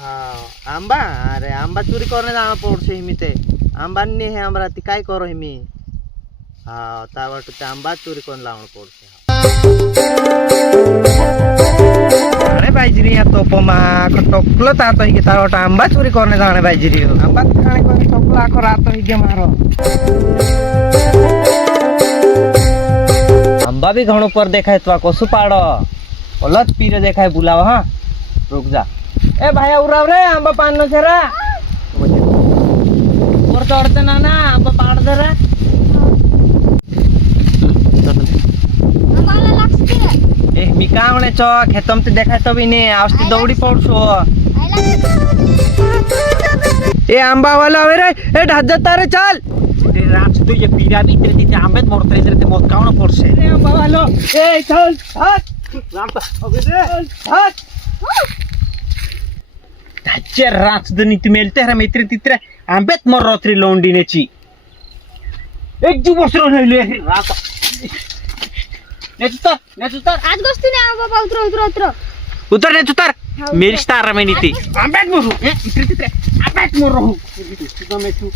आंबा अरे आंबा चोरी करणे जाणं पडছে हिमिते आंबा नाही हे आंबा ती काय करो हिमी ता वाटतं ते आंबा चोरी करून लावणं पडছে अरे बाईजरी या तोपमा टोकलो तातो ही ता वाटतं आंबा चोरी करणे जाणे बाईजरी आंबा खाणे कोणी टोकला आखो रातो ही गे मारो आंबा भी घणो पर देखाय तो कसु पाड़ो ओलत पीरे देखाय बुलाव हां रुक जा ए भाई उराव रे आंबा पान छरा और चढ़ते ना ना आंबा पाड़ दे रे आम्हाला लागते रे ए मी का म्हणे च खेतम ते देखाय तो भी ने आवस्ती दौड़ी पडछो ए आंबा वाला वे रे ए ढात जाता रे चल ते रात तो ये पीरा भी इतरे तिथे आंबेत मोडते इतरे ते मोत कावण पडছে ए आंबा वालो ए चल हट रामता अबे रे हट त्याचे रात दनी ती मेलते हरा मित्र तित्रे आंबेत मोर रात्री लोंडीनेची एक जीव बसरो नेले रात नेचुतर आज गोष्टी नाही बाबा उतर उतर नेचुतर मेरी स्टार में नीति आंबेत मोरू इतरे तित्रे आंबेत मोरू तुझा मेचू